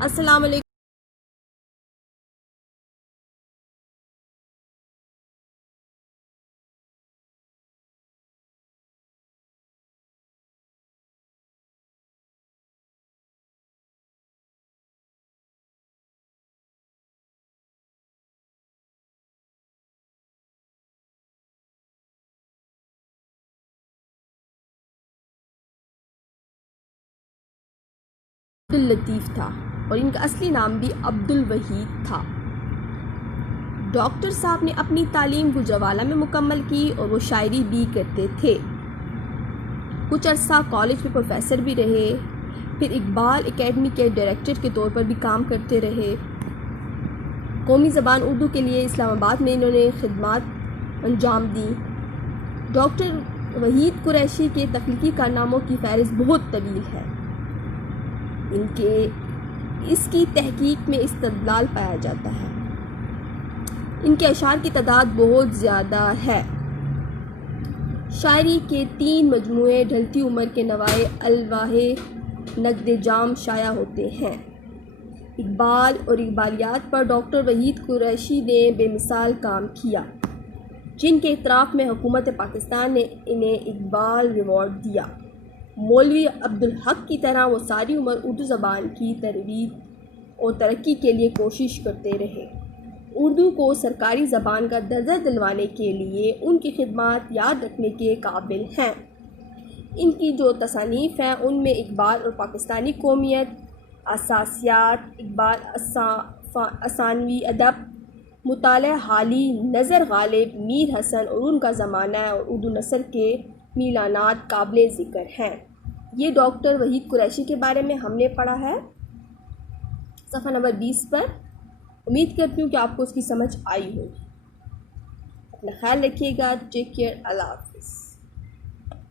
السلام علیکم. عبداللطیف تھا اور ان کا اصلی نام بھی عبدالوحید تھا. ڈاکٹر صاحب نے اپنی تعلیم گجرانوالہ میں مکمل کی اور وہ شاعری بھی کرتے تھے. کچھ عرصہ کالج میں پروفیسر بھی رہے. پھر اقبال اکیڈمی کے ڈائریکٹر کے طور پر بھی کام کرتے رہے. قومی زبان اردو کے لیے اسلام آباد میں انہوں نے خدمات انجام دیں. ڈاکٹر وحید قریشی کے تخلیقی کارناموں کی فہرست بہت طویل ہے. اس کی تحقیق میں استدلال پایا جاتا ہے. ان کے اشعار کی تعداد بہت زیادہ ہے. شاعری کے 3 مجموعے ڈھلتی عمر کے نوائے الواح نقد جام شائع ہوتے ہیں. اقبال اور اقبالیات پر ڈاکٹر وحید قریشی نے بے مثال کام کیا، جن کے اعتراف میں حکومت پاکستان نے انہیں اقبال ایوارڈ دیا. مولوی عبدالحق کی طرح وہ ساری عمر اردو زبان کی ترویج اور ترقی کے لیے کوشش کرتے رہے. اردو کو سرکاری زبان کا درجہ دلوانے کے لیے ان کی خدمات یاد رکھنے کے قابل ہیں. ان کی جو تصانیف ہیں ان میں اقبال اور پاکستانی قومیت، اساسیات، اقبال ثانوی ادب، مطالعہ حالی، نظر غالب، میر حسن اور ان کا زمانہ اور اردو نثر کے میلانات قابل ذکر ہیں. یہ ڈاکٹر وحید قریشی کے بارے میں ہم نے پڑھا ہے صفحہ نمبر 20 پر. امید کرتی ہوں کہ آپ کو اس کی سمجھ آئی ہوگی. اپنا خیال رکھیے گا. Take care. اللہ حافظ.